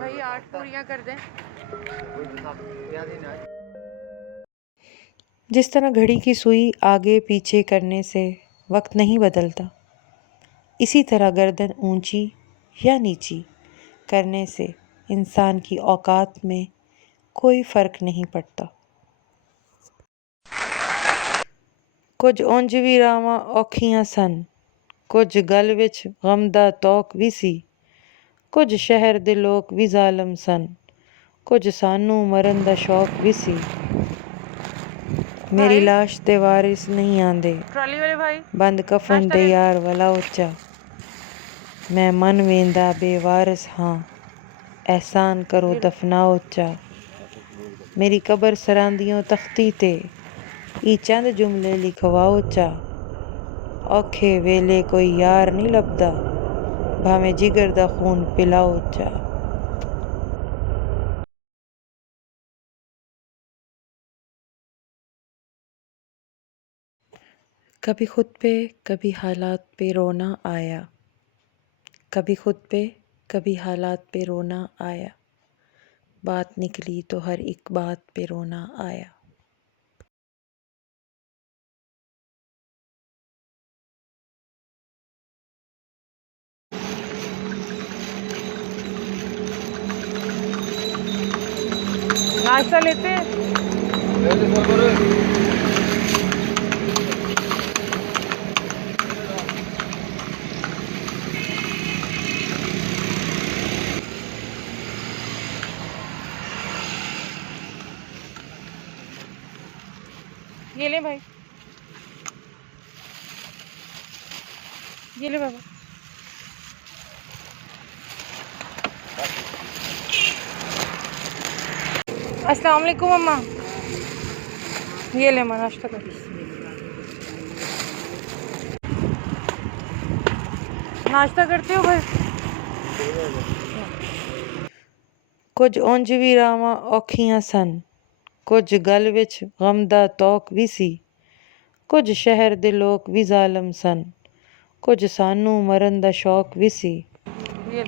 भाई 8 पूरियां कर दें। जिस तरह घड़ी की सुई आगे पीछे करने से वक्त नहीं बदलता, इसी तरह गर्दन ऊंची या नीची करने से इंसान की औकात में कोई फ़र्क नहीं पड़ता। कुछ ਉਂਝ ਵੀ ਰਾਵਾਂ ਔਖੀਆਂ ਸਨ, ਕੁਝ ਗਲ ਵਿੱਚ ਗਮ ਦਾ ਤੌਕ ਵੀ ਸੀ। ਕੁਝ ਸ਼ਹਿਰ ਦੇ ਲੋਕ ਵੀ ਜ਼ਾਲਮ ਸਨ, ਕੁਝ ਸਾਨੂੰ ਮਰਨ ਦਾ ਸ਼ੌਕ ਵੀ ਸੀ। ਮੇਰੀ ਲਾਸ਼ ਤੇ ਵਾਰਿਸ ਨਹੀਂ ਆਂਦੇ, ट्रॉली वाले भाई ਬੰਦ ਕਫਨ ਦੇ ਯਾਰ ਵਾਲਾ ਉੱਚਾ। ਮੈਂ ਮਨ ਵੇਂਦਾ ਬੇਵਾਰਸ ਹਾਂ, ਅਹਿਸਾਨ ਕਰੋ ਦਫਨਾ ਉੱਚਾ। ਮੇਰੀ ਕਬਰ ਸਰਾਂਦੀਓ ਤਖਤੀ ਤੇ ਇਹ ਚੰਦ ਜੁਮਲੇ ਲਿਖਵਾ ਉੱਚਾ। ਔਖੇ ਵੇਲੇ ਕੋਈ ਯਾਰ ਨਹੀਂ ਲੱਭਦਾ, ਭਾਵੇਂ ਜਿਗਰ ਦਾ ਖੂਨ ਪਿਲਾ ਉੱਚਾ। कभी खुद पे कभी हालात पे रोना आया, कभी खुद पे कभी हालात पे रोना आया। बात निकली तो हर एक बात पे रोना आया। नाश्ता लेते हैं। ये ले भाई, ये ले बाबा। अस्सलाम वालेकुम अम्मा। ये ले अम्मा, नाश्ता कर। नाश्ता करते हो भाई? ਕੁਝ ਉਂਝ ਵੀ ਰਾਵਾਂ ਔਖੀਆਂ ਸਨ, ਕੁਝ ਗਲ ਵਿੱਚ ਗਮ ਦਾ ਤੌਕ ਵੀ ਸੀ। ਕੁਝ ਸ਼ਹਿਰ ਦੇ ਲੋਕ ਵੀ ਜ਼ਾਲਮ ਸਨ, ਕੁਝ ਸਾਨੂੰ ਮਰਨ ਦਾ ਸ਼ੌਕ ਵੀ ਸੀ। ये